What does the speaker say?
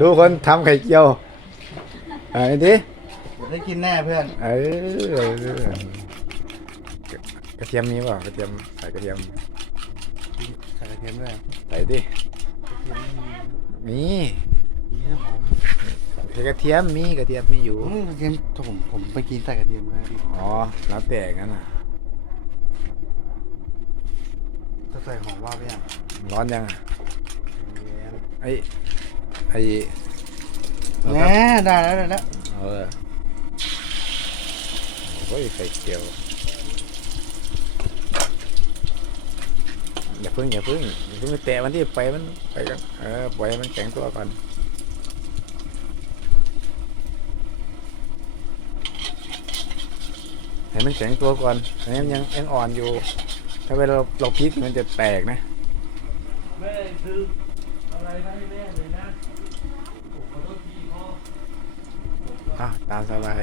ดูคนทำไข่เจียวเอันนี้เดี๋ยวได้กินแน่เพื่อน เออกระเทียมมีเปล่ากระเทียมใส่กระเทียมใส่กระเทียมด้วยใส่ดิมีนี่นะผมใส่กระเทียมมีกระเทียมมีอยู่อืมกระเทียมผมผมไปกินใส่กระเทียมนะพี่อ๋อแล้วแต่งั้นอะจะใส่หอมว่าไปยังร้อนยังอะไอ ไอแน่ได้แล้วได้แล้วเออโอ้ยไข่เจียวอย่าพึ่งอย่าพึ่งอย่าพึ่งไปแตะมันที่ไปมันไปกันเออปล่อยให้มันแข็งตัวก่อนให้มันแข็งตัวก่อนอันนี้มันยังยังอ่อนอยู่ ถ้าเวลาเราเราพลิกมันจะแตกนะแม่ซื้ อะตามสบาย